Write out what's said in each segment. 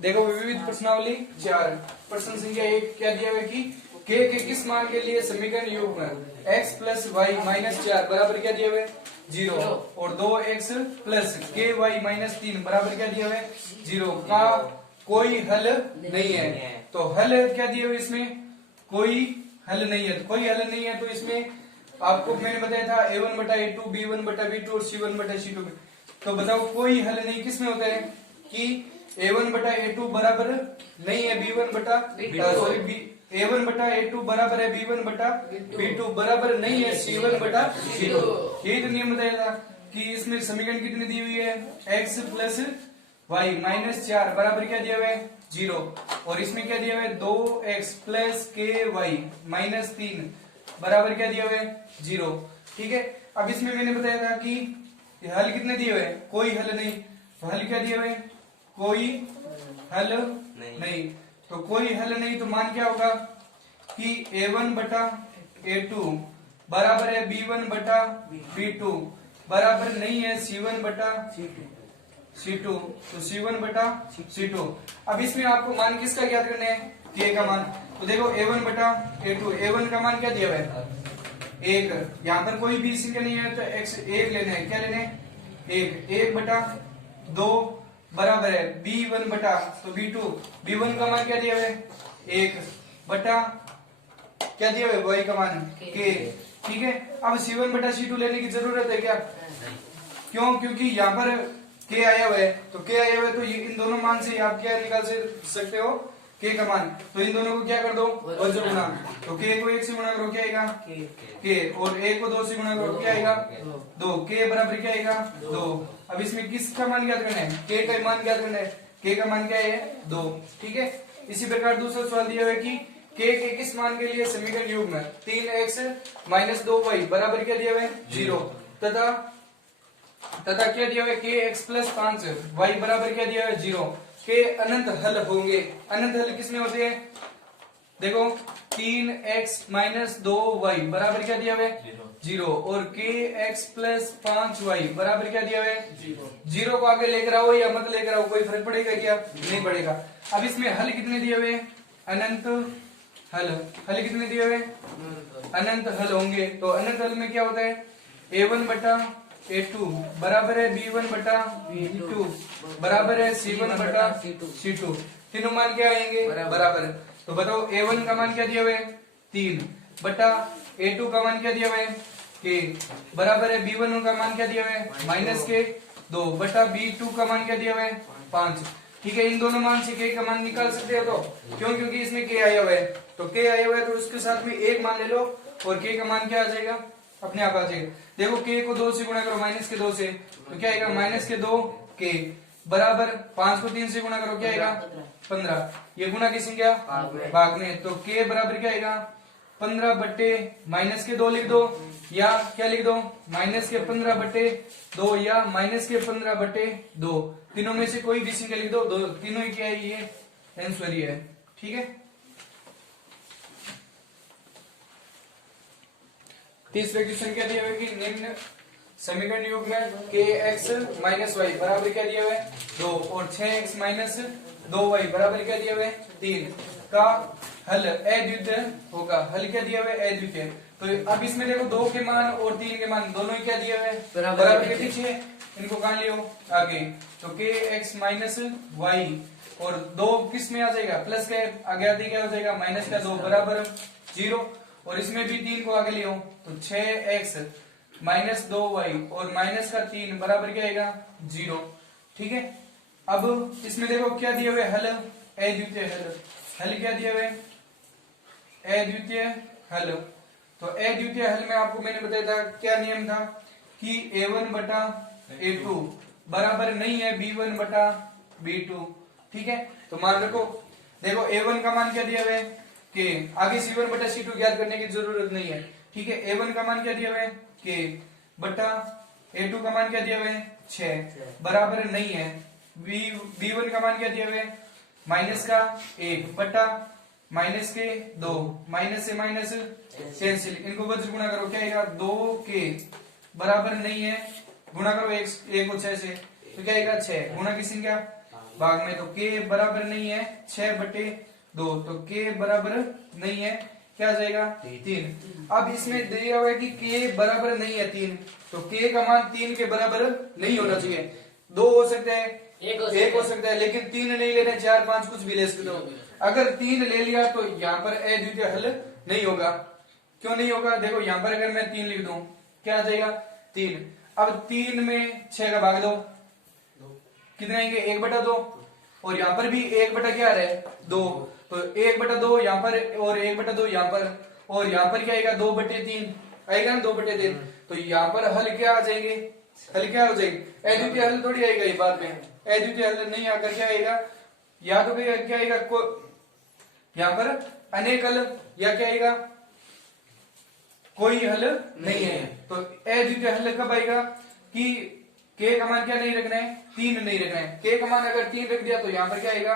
देखो विविध प्रश्नावली 4 प्रश्न संख्या 1 क्या दिया हुआ है कि के किस मान के लिए समीकरण युग्म x प्लस वाई माइनस 4 बराबर क्या दिया हुआ है 0 और 2x प्लस के वाई माइनस 3 बराबर क्या दिया हुआ है 0 का कोई हल नहीं है। तो हल क्या दिया हुआ है इसमें कोई हल नहीं है। तो कोई हल नहीं है तो इसमें आपको मैंने बताया था a1 बटा a2 b1 बटा b2 और c1 बटा c2। तो बताओ कोई हल नहीं किस में होता है कि a1 बटा a2 बराबर नहीं है b1 बटा सॉरी a1 बटा a2 बराबर है b1 बटा b2 बराबर नहीं है c1 बटा c2। यही तो नियम बताया था कि इसमें समीकरण कितनी दी हुई है x प्लस वाई माइनस 4 बराबर क्या दिया हुआ है 0 और इसमें क्या दिया हुआ है 2x प्लस के वाई माइनस 3 बराबर क्या दिया हुआ है 0। ठीक है, अब इसमें मैंने बताया था कि हल कितने दिए हुए हैं कोई हल नहीं। तो हल क्या दिया हुआ है कोई हल नहीं। तो कोई हल नहीं तो मान क्या होगा कि a1 बटा a2 बराबर है b1 बटा b2 बराबर नहीं है c1 बटा c2। तो c1 बटा c2। अब इसमें आपको मान किसका ज्ञात करना है k का मान। तो देखो a1 बटा a2 a1 का मान क्या दिया हुआ है 1। यहाँ पर कोई भी संख्या नहीं है तो x 1 लेना है। क्या लेना है 1 बटा 2 बराबर है b1 बटा तो b2 b1 का मान क्या दिया हुआ है 1 बटा क्या दिया हुआ है y का मान k। ठीक है, अब c1 बटा c2 लेने की जरूरत है क्या क्यों क्योंकि यहाँ पर k आया हुआ है। तो k आया हुआ है तो ये इन दोनों मान से आप क्या निकाल सकते हो k का मान। तो इन दोनों को क्या कर दो वज्र गुणा। तो k को 1 से गुणा करो क्या आएगा k और 1 को 2 से गुणा करो क्या आएगा 2 k बराबर क्या आएगा 2। अब इसमें किसका मान ज्ञात करना है k का मान ज्ञात करना है। k का मान क्या है 2। ठीक है, इसी प्रकार दूसरा सवाल दिया हुआ है कि k के किस मान के लिए समीकरण युग्म है 3x माइनस 2y बराबर क्या दिया हुआ है 0 तथा क्या दिया हुआ है kx प्लस 5y बराबर क्या दिया हुआ है 0 के अनंत हल होंगे। अनंत हल किसमें होते हैं देखो 3x माइनस 2y बराबर क्या दिया हुआ है 0 और kx प्लस 5y बराबर क्या दिया हुआ है 0 को आगे लेकर आओ या मत लेकर आओ कोई फर्क पड़ेगा क्या नहीं पड़ेगा। अब इसमें हल कितने दिए हुए अनंत हल। हल कितने दिए हुए अनंत हल होंगे। तो अनंत हल में क्या होता है a1 बटा a2 बराबर है b1 बटा b2 बराबर है c1 बटा c2। तीनों मान क्या आएंगे बराबर। तो बताओ a1 का मान क्या दिया हुआ है 3 बटा a2 का मान क्या दिया हुआ है k बराबर है b1 का मान क्या दिया हुआ है माइनस के 2 बटा b2 का मान क्या दिया हुआ है 5। ठीक है, इन दोनों मान से k का मान निकाल सकते हो। तो क्यों क्योंकि इसमें k आया हुआ है तो k आया हुआ है तो उसके साथ में एक मान ले लो और k का मान क्या आ जाएगा अपने आप आ जाएगा। देखो k को 2 से गुणा करो माइनस के 2 से तो क्या आएगा माइनस के 2 k बराबर 5 को 3 से गुणा करो क्या आएगा 15। ये गुणा की संख्या भाग में तो k बराबर क्या आएगा 15 बट्टे माइनस के 2 लिख दो या क्या लिख दो माइनस के 15 बट्टे 2 या माइनस के 15 बट्टे 2। तीनों में से कोई भी संख्या लिख दो तीनों ही क्या है ये आंसर ही है। ठीक है, तीसरे क्वेश्चन क्या दिया हुआ है कि निम्न समीकरण युग्म में kx माइनस वाई बराबर क्या दिया हुआ है 2 और 6x माइनस 2y बराबर क्या दिया हुआ है 3 का हल अद्वितीय होगा। हल क्या दिया हुआ है अद्वितीय। तो अब इसमें देखो 2 के मान और 3 के मान दोनों ही क्या दिया हुआ है बराबर के पीछे इनको कहां लियो आगे। तो kx माइनस वाई और 2 किस में आ जाएगा प्लस के आगे आते क्या हो जाएगा माइनस का 2 बराबर 0 और इसमें भी 3 को आगे लियो तो 6x माइनस 2y और माइनस का 3 बराबर क्या आएगा 0। ठीक है, अब इसमें देखो क्या दिया हुआ है हल अद्वितीय हल। हल क्या दिया हुआ है अद्वितीय हल। तो अद्वितीय हल में आपको मैंने बताया था क्या नियम था कि a1 बटा a2 बराबर नहीं है b1 बटा b2। ठीक है, तो मान रखो देखो a1 का मान क्या दिया हुआ है के आगे c1 बटा c2 ज्ञात करने की जरूरत नहीं है। ठीक है, a1 का मान क्या दिया हुआ है के बटा a2 का मान क्या दिया हुआ है 6 बराबर नहीं है b1 का मान क्या दिया हुआ है माइनस का 1 बटा माइनस के 2 माइनस से माइनस कैंसिल इनको वज्र गुणा करो क्या आएगा 2 के बराबर नहीं है गुणा करो 1 को 6 से तो क्या आएगा 6 गुणा की संख्या भाग में, तो k बराबर नहीं है 6/2, तो k बराबर नहीं है, क्या आ जाएगा 3। अब इसमें दिया हुआ है कि k बराबर नहीं है 3, तो k का मान 3 के बराबर नहीं होना चाहिए। 2 हो सकता है, एक हो सकता है, लेकिन 3 नहीं लेना, 4 5 कुछ भी ले सकते हो। अगर 3 ले लिया तो यहाँ पर अद्वितीय हल नहीं होगा। क्यों नहीं होगा? देखो यहाँ पर अगर मैं 3 लिख दूं, क्या आ जाएगा 3। अब 3 में 6 का भाग दो, कितने आएंगे 1/2, और यहाँ पर भी 1 क्या रहे 2, तो 1/2 यहाँ पर और 1/2 यहाँ पर, और यहाँ पर क्या आएगा 2/3 आएगा ना, 2/3। तो यहाँ पर हल क्या आ जाएंगे, हल क्या हो जाएगी, अद्वितीय हल थोड़ी आएगा ये बाद में, अद्वितीय हल नहीं आकर क्या आएगा, या तो क्या आएगा यहाँ पर अनेक हल, या क्या आएगा कोई हल नहीं है। तो अद्वितीय हल कब आएगा कि k का मान क्या नहीं रखना है, 3 नहीं रखना है। k का मान अगर 3 रख दिया तो यहाँ पर क्या आएगा,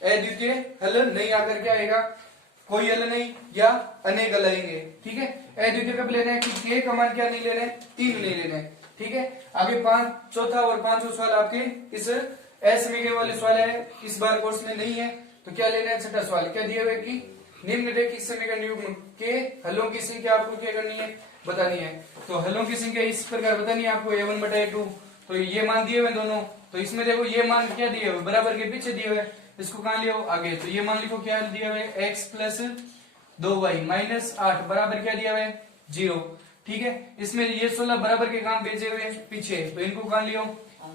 अद्वितीय हल नहीं आकर क्या आएगा, कोई हल नहीं या अनेक हल आएंगे। ठीक है, अद्वितीय कब लेना है कि k का मान क्या नहीं लेना है, 3 नहीं लेना है। ठीक है, आगे चौथा और 5वां सवाल आपके इस असमीकरण वाले सवाल है, इस बार कोर्स में नहीं है, तो क्या लेना है, छठा सवाल क्या दिया हुआ है कि निम्नलिखित समीकरण युग्म के हलों की संख्या आपको क्या करनी है, बतानी है। तो हलों की संख्या इस प्रकार बतानी है आपको, a1/a2, तो ये मान दिए हुए दोनों, तो इसमें देखो ये मान क्या दिए हुए, बराबर के पीछे दिए हुए, इसको कहां लियो आगे, तो ये मान लिखो क्या दिया हुआ है, x + 2y - 8 बराबर क्या दिया हुआ है 0। ठीक है, इसमें ये 16 बराबर के काम भेजे हुए पीछे, तो इनको कहां लियो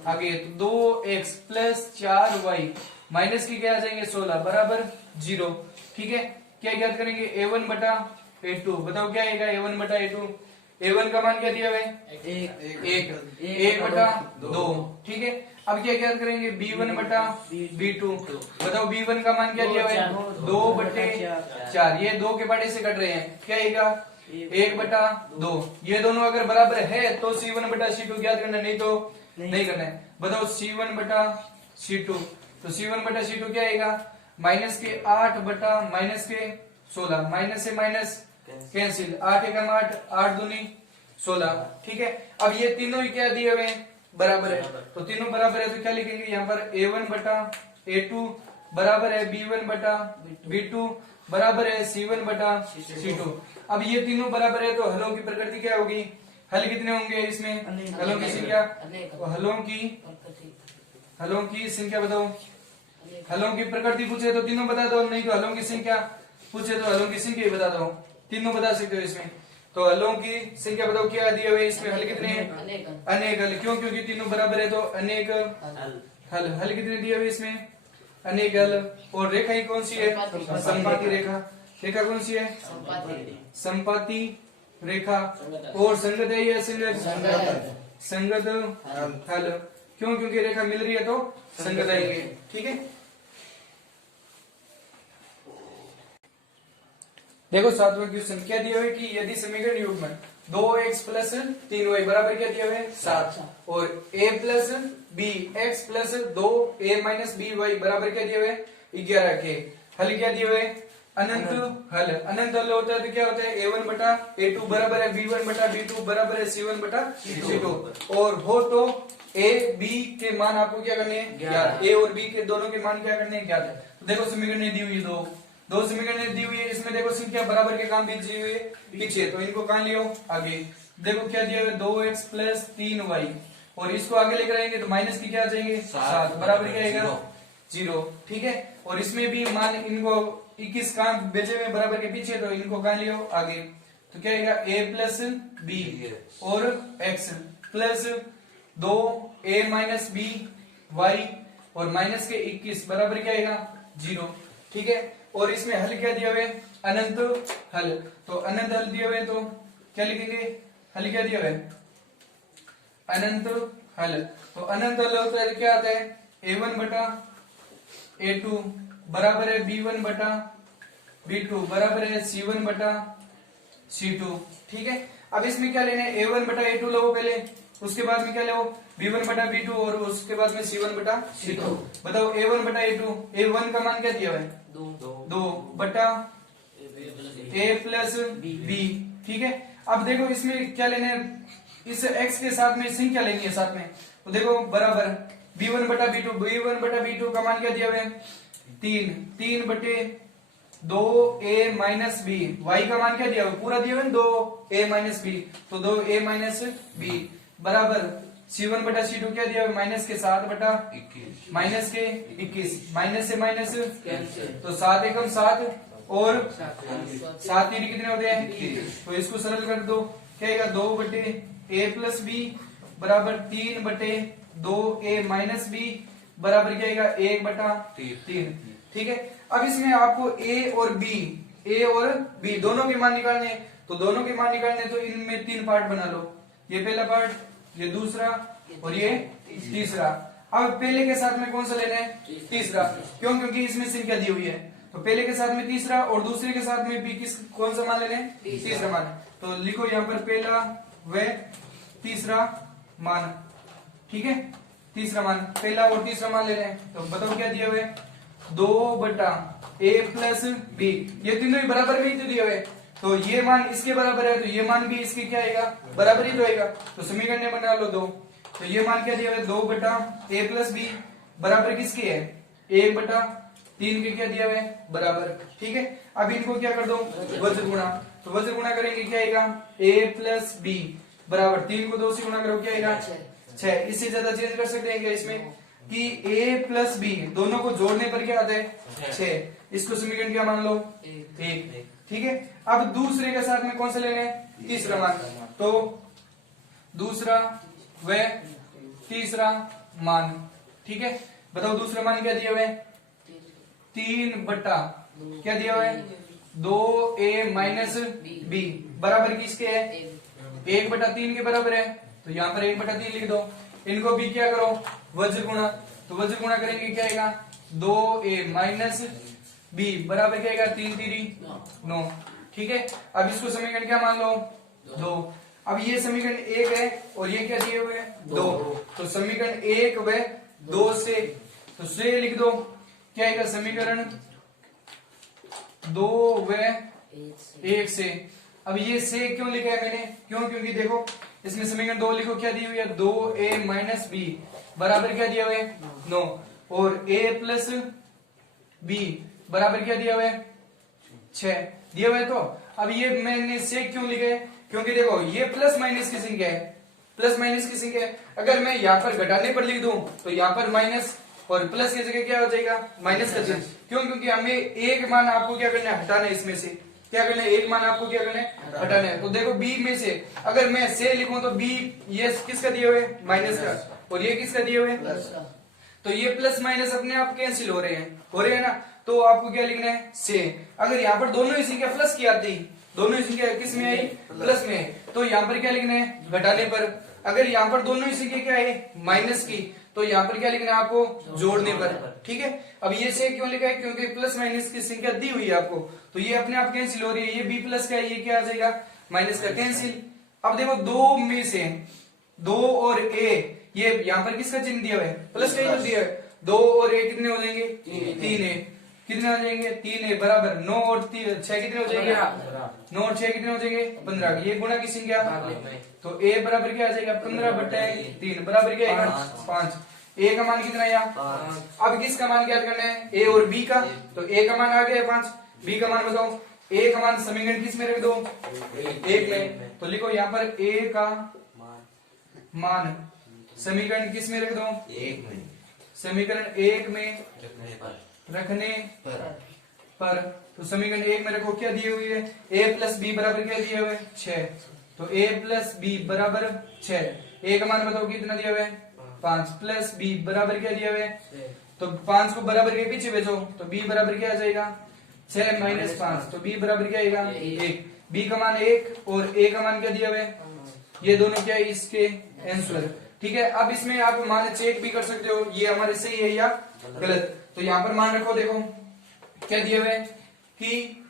आगे, तो 2x + 4y माइनस की क्या आ जाएंगे 16 बराबर 0। ठीक है, क्या ज्ञात करेंगे a1/a2, बताओ क्या आएगा a1/a2, a1 का मान क्या दिया हुआ है 1/2। ठीक है, अब क्या ज्ञात करेंगे b1/b2, बताओ b1 का मान क्या दिया हुआ है 2/4, ये 2 के पाटे से कट रहे हैं, क्या आएगा 1/2। ये दोनों अगर बराबर है तो c1/c2 ज्ञात करना, नहीं तो नहीं करना है। बताओ c1/c2, तो c1/c2 क्या आएगा माइनस के 8/-16, माइनस से माइनस कैंसिल, 8 एकम 8, 8 दूनी 16। ठीक है, अब ये तीनों ही क्या दिए हुए हैं बराबर है, तो तीनों बराबर है, तो क्या लिखेंगे यहाँ पर a1/a2 बराबर है b1/b2 बराबर है c1/c2। अब ये तीनों बराबर है, तो हलों की प्रकृति क्या होगी, हल कितने होंगे इसमें, हलों की संख्या, हलों की संख्या बताओ, हलों की प्रकृति पूछे तो तीनों बता दो, नहीं तो हलों की संख्या पूछे तो हलों की संख्या ही बता दो, तीनों बता सकते हो इसमें। तो हलों की संख्या बताओ क्या दिए हुए इसमें, हल कितने हैं अनेक हल, क्यों, क्योंकि तीनों बराबर है तो अनेक हल, हल कितने दिए हुए इसमें अनेक हल। और रेखा ही कौन सी है, संपाती रेखा, रेखा कौन सी है संपाती रेखा, और संगत है या संगत हल, क्यों, क्योंकि रेखा मिल रही है तो संगत आएंगे। ठीक है, देखो 7वां क्वेश्चन क्या दिया हुआ है कि यदि समीकरण युग्म 2x + 3y बराबर क्या दिया हुआ है 7, और a + bx + 2a - by बराबर क्या दिया हुआ है 11 के हल क्या दिए हुए अनंत हल, अनंत हल होता है तो क्या होता है a1/a2 बराबर है b1/b2 बराबर है c1/c2, और हो तो a b के मान आपको क्या करने हैं ज्ञात, a और b के दोनों के मान क्या करने हैं ज्ञात है। तो देखो समीकरण दी हुई दो समीकरण दी हुई है, इसमें देखो संख्या बराबर के काम भेजी हुई है पीछे, तो इनको कहां लियो आगे, देखो क्या दिया हुआ 2x + 3y, और इसको आगे लेकर आएंगे तो माइनस की क्या आ जाएंगे 7 बराबर क्या आएगा 0। ठीक है, और इसमें भी मान इनको 21 काम भेजे हुए बराबर के पीछे, तो इनको कहां लियो आगे, तो क्या आएगा a + b और x + 2a - b y और माइनस के 21 बराबर क्या आएगा 0। ठीक है, और इसमें हल क्या दिया हुआ है अनंत हल, तो अनंत हल दिए हुए तो क्या लिखेंगे, हल क्या दिया हुआ है अनंत हल, तो अनंत हल होता है क्या आता है a1/a2 बराबर है b1/b2 बराबर है c1/c2। ठीक है, अब इसमें क्या लेना है a1/a2 लो पहले, उसके बाद में क्या लो b1/b2 और उसके बाद में c1/c2। बताओ a1/a2, a1 का मान क्या दिया हुआ है 2/a + b। ठीक है, अब देखो इसमें क्या लेना है, इस x के साथ में संख्या लेनी है साथ में, तो देखो बराबर b1 बटा b2 का मान क्या दिया हुआ है 3 बटे 2a माइनस बी। y का मान क्या दिया हुआ पूरा दिया हुआ है 2a माइनस बी, तो 2a माइनस बी बराबर c1 बटा c2 क्या दिया हुआ माइनस के 7 बटा 21 माइनस के 21 माइनस से माइनस तो 7 एकम 7 और 7 तीन कितने होते हैं 30, तो इसको सरल कर दो क्या आएगा 2 बटे a प्लस बी बराबर 3 बटे 2a माइनस बी बराबर क्या आएगा 1 बटा 3। ठीक है, अब इसमें आपको a और b दोनों के मान निकालने हैं, तो दोनों के मान निकालने तो इनमें 3 पार्ट बना लो, ये पहला पार्ट, ये दूसरा और ये तीसरा। अब पहले के साथ में कौन सा लेना है तीसरा, क्यों क्योंकि इसमें संख्या दी हुई है, तो पहले के साथ में तीसरा और दूसरे के साथ में भी कौन सा मान लेना है तीसरा मान। तो लिखो यहाँ पर पहला व तीसरा मान। ठीक है, तीसरा मान पहला और तीसरा मान ले रहे हैं, तो बताओ क्या दिया हुआ है 2 बटा a प्लस बी, ये तीनों ही बराबर में ही तो दिया हुआ है, तो ये मान इसके बराबर है तो ये मान भी इसके क्या आएगा बराबर ही तो आएगा, तो समीकरण में बना लो 2, तो ये मान क्या दिया हुआ है 2 बटा a प्लस बी बराबर किसके है 1 बटा 3 के क्या दिया हुआ है बराबर। ठीक है, अब इनको क्या कर दो वज्र गुणा, तो वज्र गुणा करेंगे क्या आएगा a प्लस बी बराबर 3 को 2 से गुणा करो क्या आएगा 6। इससे ज्यादा चेंज कर सकते हैं क्या इसमें कि a प्लस बी दोनों को जोड़ने पर क्या आता है 6, इसको समीकरण क्या मान लो 1। ठीक है, अब दूसरे के साथ में कौन सा लेना है तीसरा मान, तो दूसरा व तीसरा मान। ठीक है, बताओ दूसरा मान क्या दिया हुआ है 3 बटा क्या दिया हुआ है 2a माइनस बी बराबर किसके है 1 बटा 3 के बराबर है, तो यहाँ पर 1 बटा 3 लिख दो, इनको भी क्या करो वज्र गुणा, तो वज्र गुणा करेंगे क्या आएगा 2a माइनस बी बराबर क्या आएगा 3 3 9। ठीक है, अब इसको समीकरण क्या मान लो 2, अब ये समीकरण 1 है और ये क्या दिए हुए हैं 2, तो समीकरण 1 व 2 से, तो से लिख दो क्या आएगा समीकरण 2 व 1 से। अब ये से क्यों लिखा है मैंने, क्यों क्योंकि देखो इसमें समीकरण 2 लिखो क्या दी हुई है 2a माइनस बी बराबर क्या दिया हुआ है 9 और a प्लस बी बराबर क्या दिया हुआ है 6 दिया हुआ है। तो अब ये मैंने से क्यों लिखा है, क्योंकि देखो ये प्लस माइनस की संख्या है, प्लस माइनस की संख्या है, अगर मैं यहाँ पर घटाने पर लिख दूं तो यहाँ पर माइनस और प्लस की जगह क्या हो जाएगा माइनस का चिन्ह, क्यों क्योंकि हमें एक मान आपको क्या करना है हटाना है, इसमें से क्या करना है एक मान आपको क्या करना है हटाना है। तो देखो b में से अगर मैं से लिखूं तो b ये किसका दिया हुआ है माइनस का और ये किसका दिया हुआ है, तो ये प्लस माइनस अपने आप कैंसिल हो रहे हैं ना, तो आपको क्या लिखना है से। अगर यहाँ पर दोनों ही संख्या प्लस की आती, दोनों ही संख्या किस में आई प्लस में, तो यहाँ पर क्या लिखना है घटाने पर, अगर यहाँ पर दोनों ही संख्या क्या है माइनस की, तो यहाँ पर क्या लिखना है आपको जोड़ने पर। ठीक है, अब ये से क्यों लिखा है क्योंकि प्लस माइनस की संख्या दी हुई है आपको, तो ये अपने आप कैंसिल हो रही है, ये b प्लस का है, ये क्या आ जाएगा माइनस का कैंसिल। अब देखो 2 में से 2 और a, ये यहाँ पर किसका चिन्ह दिया हुआ है प्लस का ही दिया है, 2 और a कितने हो जाएंगे 3a, कितने हो जाएंगे 3a बराबर 9 और 6 कितने हो जाएंगे 9 और 6 कितने हो जाएंगे 15, ये गुणा की संख्या, तो a बराबर क्या आ जाएगा 15 बटा 3 बराबर क्या आएगा 5। a का मान कितना आया, अब किसका मान ज्ञात करना है a और b का, तो a का मान आ गया 5, b का मान बताओ, a का मान समीकरण किस में रख दो 1 में, तो लिखो यहाँ पर a का मान समीकरण किस में रख दो 1 में, समीकरण 1 में रखने पर, तो समीकरण 1 में रखो क्या दिए हुई है a प्लस बी बराबर क्या दिया हुआ है 6, तो a प्लस बी बराबर 6, a का मान बताओ कितना दिया हुआ है 5 प्लस b बराबर क्या दिया हुआ है, तो 5 को बराबर के पीछे भेजो तो b बराबर क्या आ जाएगा 6 माइनस 5, तो b बराबर क्या आएगा 1, b का मान 1 और a का मान क्या दिया हुआ है, ये दोनों क्या है इसके आंसर। ठीक है, अब इसमें आप मान चेक भी कर सकते हो ये हमारे सही है या गलत, तो यहाँ पर मान रखो, देखो क्या दिया हुआ है कि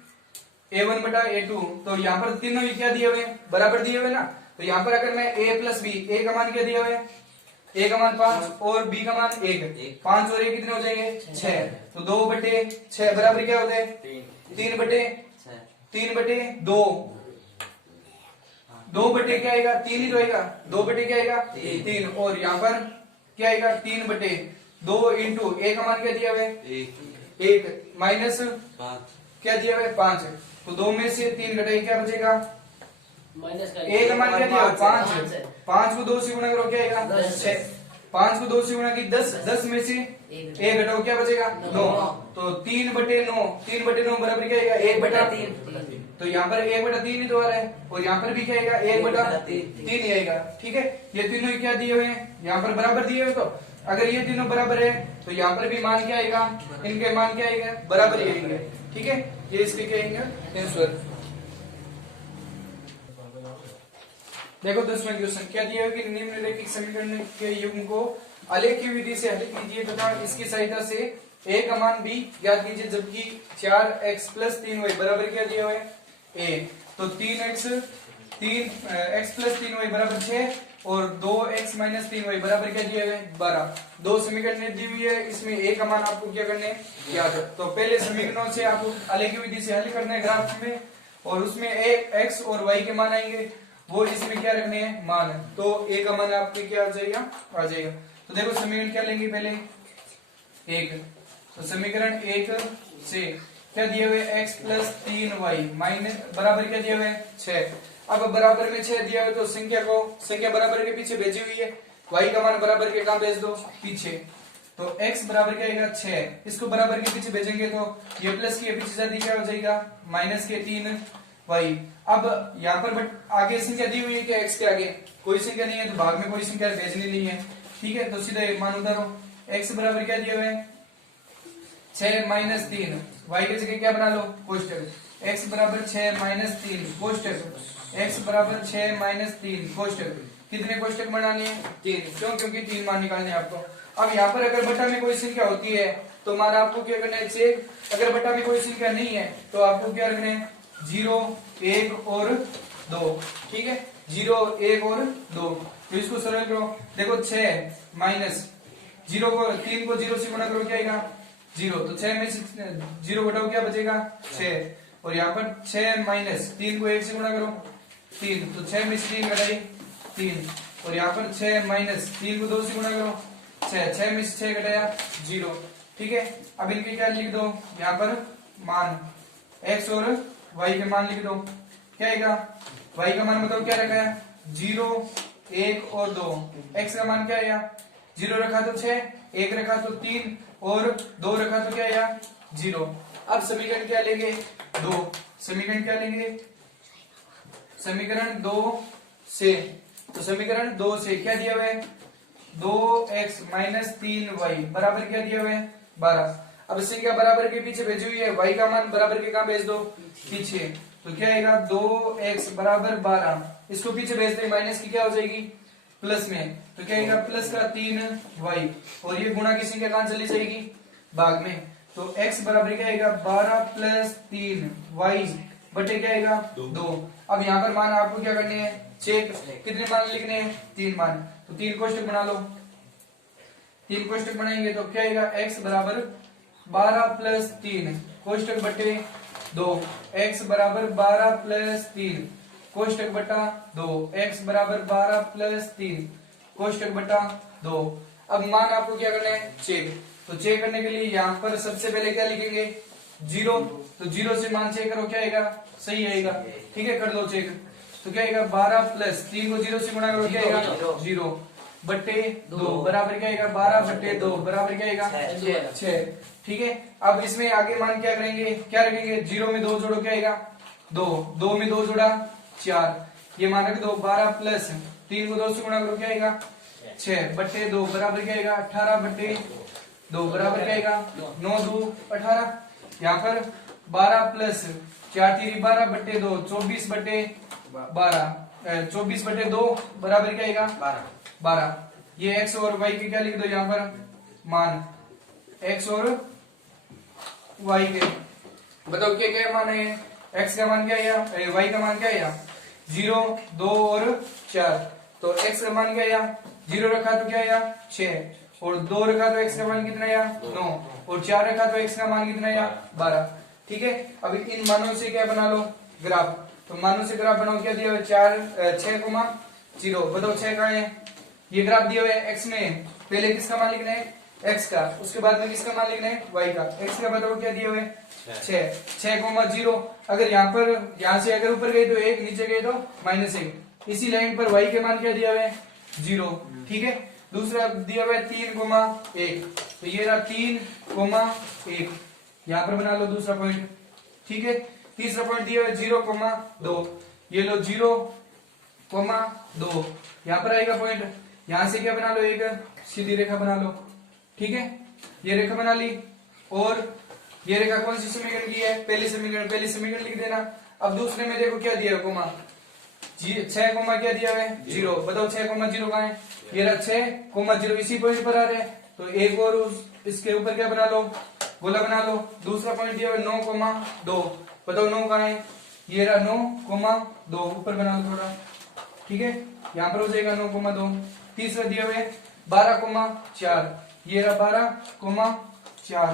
a1 बटा a2, तो यहाँ पर तीनों ही क्या दिए हुए बराबर दिए हुए ना, तो यहाँ पर अगर मैं a प्लस बी, a का मान क्या दिया हुआ है a का मान 5 और b का मान 1, 5 और 1 कितने हो जाएंगे 6, तो 2 बटे 6 बराबर क्या होता है 3 बटे 2 बटे क्या आएगा 3 ही तो आएगा, 2 बटे क्या आएगा 3, और यहाँ पर क्या आएगा 3/2 इंटू ए का मान क्या दिया हुआ है 1 माइनस क्या दिया हुआ है 5। तो 2 में से 3 घटाइए क्या बचेगा माइनस का ए का मान क्या दिया 5। 5 को 2 से गुणा करो क्या आएगा 6। 5 को 2 से गुणा की 10। 10 में से एक घटाओ क्या बचेगा 9। तो 3/9 3/9 बराबर क्या आएगा 1/3। तो यहाँ पर 1/3 ही तो आ रहा है और यहाँ पर भी क्या आएगा 1/3 ही आएगा। ठीक है, ये तीनों ही क्या दिए हुए हैं यहाँ पर बराबर दिए हुए। तो अगर ये तीनों बराबर है तो यहाँ पर भी मान क्या आएगा इनके मान क्या आएगा बराबर ही आएंगे। ठीक है, ये इसके क्या आएंगे आंसर। देखो 10वां क्वेश्चन क्या दिया है कि निम्नलिखित समीकरण के युग्म को आलेखीय विधि से हल कीजिए तथा इसकी सहायता से a का मान b ज्ञात कीजिए जबकि 4x + 3y बराबर क्या दिया हुआ है a। तो 3x + 3y बराबर 6 और 2x - 3y बराबर क्या दिया हुआ है 12। दो समीकरण दी हुई है, इसमें a का मान आपको क्या करने याद है। तो पहले समीकरणों से आपको आलेखीय विधि से हल करना है ग्राफ में और उसमें x और y के मान आएंगे, वो इसमें क्या रखने हैं मान। तो a का मान आपके क्या आ जाएगा। तो देखो समीकरण क्या लेंगे पहले 1। तो समीकरण 1 से क्या दिए हुए x + 3y माइनस बराबर क्या दिया हुआ है 6। अब बराबर में 6 दिया हुआ तो संख्या बराबर के पीछे भेजी हुई है, y का मान बराबर के कहां भेज दो पीछे। तो x बराबर क्या आएगा 6, इसको बराबर के पीछे भेजेंगे तो ये प्लस के पीछे जाती क्या हो जाएगा -3y। अब यहाँ पर आगे संख्या दी हुई है क्या x के आगे कोई संख्या नहीं है तो भाग में कोई संख्या भेजनी नहीं है। ठीक है, तो सीधा मान उतारो x बराबर क्या दिया हुआ है 6 - 3 y की जगह क्या बना लो कोष्टक x बराबर 6 - 3 कोष्टक x बराबर 6 - 3 कोष्टक। कितने कोष्टक बनाने हैं 3, क्यों क्योंकि 3 मान निकालने हैं आपको। अब यहाँ पर अगर बटा में कोई संख्या होती है तो मान आपको क्या करना है चेक। अगर बटा में कोई संख्या नहीं है तो आपको क्या रखना है 0 1 और 2। ठीक है, 0 1 और 2। तो इसको सरल करो, देखो 6 माइनस 0 को 3 को 0 से गुणा करो क्या आएगा 0। तो 6 में से 0 घटाओ क्या बचेगा 6 और यहाँ पर 6 माइनस 3 को 1 से गुणा करो 3। तो 6 में से 3 घटाई 3 और यहाँ पर 6 माइनस 3 को 2 से गुणा करो 6 में से 6 घटाया 0। ठीक है, अब इनके क्या लिख दो यहाँ पर मान x और y के मान लिख दो क्या आएगा। y का मान बताओ क्या रखा है 0 1 और 2। x का मान क्या आया 0 रखा तो 6, 1 रखा तो 3 और 2 रखा तो क्या आया 0। अब समीकरण क्या लेंगे 2। समीकरण क्या लेंगे समीकरण 2 से। तो समीकरण 2 से क्या दिया हुआ है 2x - 3y बराबर क्या दिया हुआ है 12। अब संख्या बराबर के पीछे भेजी हुई है, y का मान बराबर के कहां भेज दो पीछे। तो क्या आएगा 2x बराबर 12, इसको पीछे भेज दे माइनस की क्या हो जाएगी प्लस में। तो क्या आएगा प्लस का 3y और ये गुणा की संख्या कहां चली जाएगी भाग में। तो x बराबर क्या आएगा 12 + 3y बटे क्या आएगा 2। अब यहाँ पर मान आपको क्या करने हैं चेक। कितने मान लिखने हैं 3 मान। तो 3 कोष्टक बना लो। 3 कोष्टक बनाएंगे तो क्या आएगा x बराबर 12 + 3 कोष्टक बटे 2। x बराबर 12 + 3 कोष्टक बटा 2। x बराबर 12 + 3 कोष्टक बटा 2। अब मान आपको क्या करना है चेक। तो चेक करने के लिए यहाँ पर सबसे पहले क्या लिखेंगे 0। तो 0 से मान चेक करो क्या आएगा सही आएगा। ठीक है, कर दो चेक। तो क्या आएगा 12 + 3 को 0 से गुणा करो क्या आएगा 0 बटे 2 बराबर क्या आएगा 12 बटे 2 बराबर क्या आएगा 6। ठीक है, अब इसमें आगे मान क्या करेंगे क्या रखेंगे 0 में 2 जोड़ो क्या आएगा 2, 2 में 2 जोड़ा 4। ये मान रख दो 12 + 3 को 2 से गुणा करो क्या आएगा 6 बटे 2 बराबर क्या आएगा 18 बटे 2 बराबर क्या आएगा 9 2 18। यहाँ पर 12 + 4 3 12 बटे 2 24 बटे 12 24 बटे 2 बराबर क्या आएगा 12। ये x और y के क्या लिख दो यहाँ पर मान x और y के बताओ क्या क्या मान है। x का मान क्या है y का मान क्या है 0 2 और 4। तो x का मान क्या है 0 रखा तो क्या है 6 और 2 रखा तो x का मान कितना है 9 और 4 रखा तो x का मान कितना है 12। ठीक है, अब इन मानों से क्या बना लो ग्राफ। तो मानों से ग्राफ बनाओ क्या दिया 4 6 0 बताओ 6 कहाँ है ये ग्राफ दिया हुआ है एक्स में, पहले किसका मान लिखना है एक्स का, उसके बाद में किसका मान लिखना है वाई का। एक्स का बताओ क्या दिया हुआ है 6,0। अगर यहाँ से अगर ऊपर गए तो 1, नीचे गए तो -1। इसी लाइन पर वाई के मान क्या दिया हुआ है 0, ठीक है। दूसरा दिया हुआ है 3,1, तो ये रहा 3,1, यहाँ पर बना लो दूसरा पॉइंट, ठीक है। तीसरा पॉइंट दिया हुआ है 0,2, ये लो 0,2, यहाँ पर आएगा पॉइंट। यहाँ से क्या बना लो एक सीधी रेखा बना लो, ठीक है। ये रेखा बना ली, और ये रेखा कौन सी समीकरण की है पहली समीकरण लिख देना। अब दूसरे में देखो क्या दिया है कोमा 6, क्या दिया हुआ है 0, बताओ 6,0 कहाँ है, ये रहा 6,0 इसी पॉइंट पर आ रहे हैं, तो एक और इसके ऊपर क्या बना लो गोला बना लो। दूसरा पॉइंट दिया हुआ है 9,2, बताओ 9 कहाँ है, ये रहा 9,2, ऊपर बना लो थोड़ा, ठीक है, यहाँ पर हो जाएगा 9,2। तीसरा दिया हुआ है 12,4, ये रहा 12,4,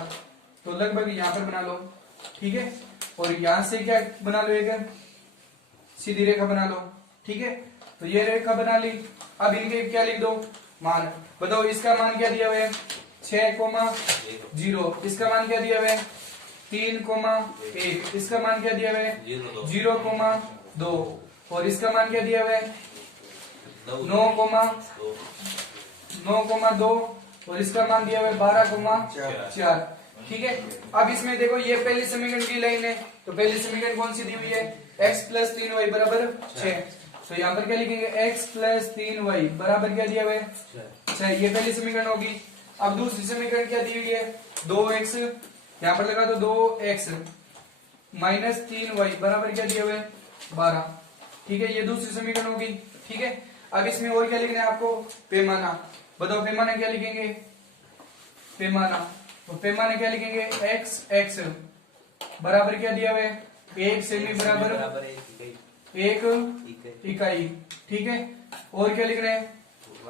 तो लगभग यहाँ पर बना लो, ठीक है। और यहाँ से क्या बना लो एक सीधी रेखा बना लो, ठीक है। तो ये रेखा बना ली। अब इनके क्या लिख दो मान, बताओ इसका मान क्या दिया हुआ है 6,0, इसका मान क्या दिया हुआ है 3,1, इसका मान क्या दिया हुआ है 0,2, और इसका मान क्या दिया हुआ है 9,2, और इसका मान दिया हुआ है 12,4, ठीक है। अब इसमें देखो ये पहली समीकरण की लाइन है, तो पहली समीकरण कौन सी दी हुई है x + 3y बराबर 6, तो यहाँ पर क्या लिखेंगे x + 3y बराबर क्या दिया हुआ है 6, ये पहली समीकरण होगी। अब दूसरी समीकरण क्या दी हुई है 2x, यहाँ पर लगा दो 2x - 3y बराबर क्या दिया हुआ है 12, ठीक है, ये दूसरी समीकरण होगी, ठीक है। अब इसमें और क्या लिखना है आपको पैमाना, बताओ पैमाना क्या लिखेंगे पैमाना, तो पैमाना क्या लिखेंगे x बराबर क्या दिया हुआ है 1 सेमी बराबर 1 इकाई, ठीक है। और क्या लिख रहे हैं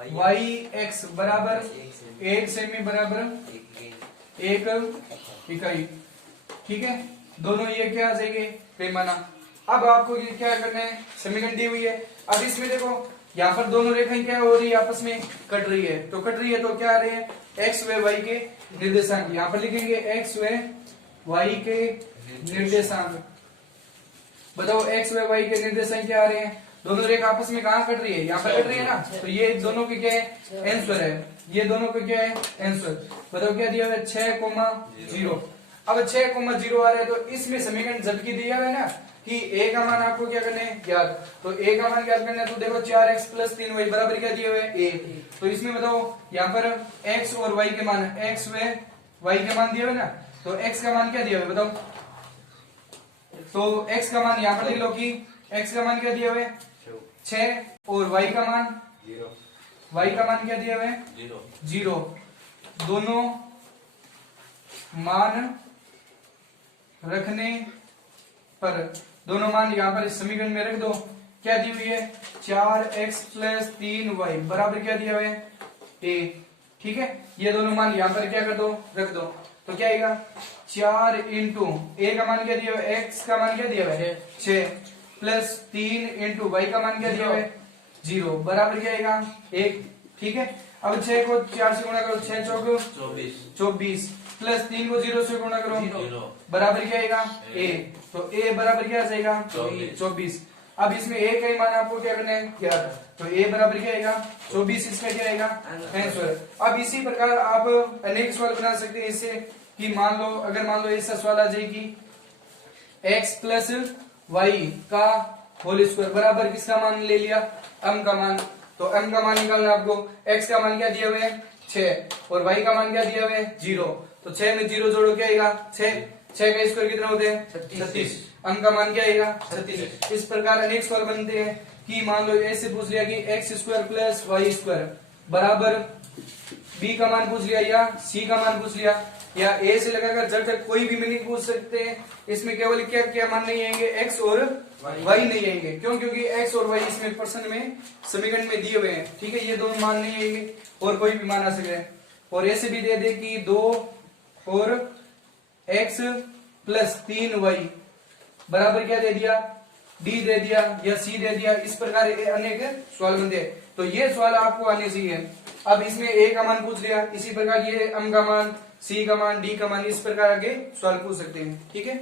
yx बराबर 1 सेमी बराबर 1 इकाई, ठीक है। दोनों ये क्या आ जाएंगे पैमाना। अब आपको ये क्या करना है समीकरण दी हुई है। अब इसमें देखो यहाँ पर दोनों रेखाएं क्या हो रही है आपस में कट रही है, तो क्या आ रहे हैं x व y के निर्देशांक, यहाँ पर लिखेंगे x व y के निर्देशांक। बताओ x व y के निर्देशांक क्या आ रहे हैं, दोनों रेखा आपस में कहाँ कट रही है यहाँ पर कट रही है ना, तो ये दोनों के क्या है आंसर है, ये दोनों का क्या है आंसर। बताओ क्या दिया हुआ है 6,0। अब 6,0 आ रहा है, तो इसमें समीकरण जबकि दिया हुआ है ना कि a का मान आपको क्या करना है ज्ञात, तो a का मान ज्ञात करना है, तो देखो 4x + 3y बराबर क्या दिया हुआ है a, तो इसमें बताओ यहाँ पर x और y के मान x व y के मान दिया हुआ है ना, तो x का मान क्या दिया हुआ है बताओ, तो x का मान यहाँ पर लिख लो कि x का मान क्या दिया हुआ है 6 और y का मान 0, y का मान क्या दिया हुआ है 0, दोनों मान रखने पर दोनों मान यहाँ पर इस समीकरण में रख दो, क्या दी हुई है 4x + 3y बराबर क्या दिया हुआ है a, ठीक है। ये दोनों मान यहाँ पर क्या कर दो रख दो, तो क्या आएगा 4 इंटू a का मान क्या दिया हुआ है x का मान क्या दिया हुआ है 6 + 3 इंटू y का मान क्या दिया हुआ है 0 बराबर क्या आएगा 1, ठीक है। अब 6 को 4 से गुणा करो 6 चौक 24 प्लस 3 को 0 से गुणा करो बराबर क्या आएगा a, तो a बराबर क्या आ जाएगा 24। अब इसमें a का ही मान आपको क्या करना है ज्ञात, तो a बराबर क्या आएगा 24, इसका क्या आएगा आंसर। अब इसी प्रकार आप अनेक सवाल बना सकते हैं इससे कि मान लो ऐसा सवाल आ जाए कि x + y का होल स्क्वायर बराबर किसका मान ले लिया m का मान, तो m का मान निकालना आपको, x का मान क्या दिया हुआ है 6 और y का मान क्या दिया हुआ है 0, तो 6 में 0 जोड़ो क्या आएगा 6 का स्क्वायर कितना होता है 36, m का मान क्या आएगा 36। इस प्रकार अनेक सवाल बनते हैं कि मान लो ऐसे पूछ लिया कि x² + y² बराबर b का मान पूछ लिया या c का मान पूछ लिया या a से लगाकर जब तक कोई भी मीनिंग पूछ सकते हैं। इसमें केवल क्या क्या मान नहीं आएंगे x और y नहीं आएंगे, क्यों, क्योंकि x और y इसमें प्रश्न में समीकरण में दिए हुए हैं, ठीक है। ये दोनों मान नहीं आएंगे और कोई भी मान आ सकते हैं। और ऐसे भी दे दे कि 2 और x + 3y बराबर क्या दे दिया डी दे दिया या सी दे दिया, इस प्रकार अनेक सवाल बनते हैं। तो ये सवाल आपको आने चाहिए। अब इसमें ए का मान पूछ लिया, इसी प्रकार ये एम का मान, सी का मान, डी का मान, इस प्रकार आगे सवाल पूछ सकते हैं। ठीक है।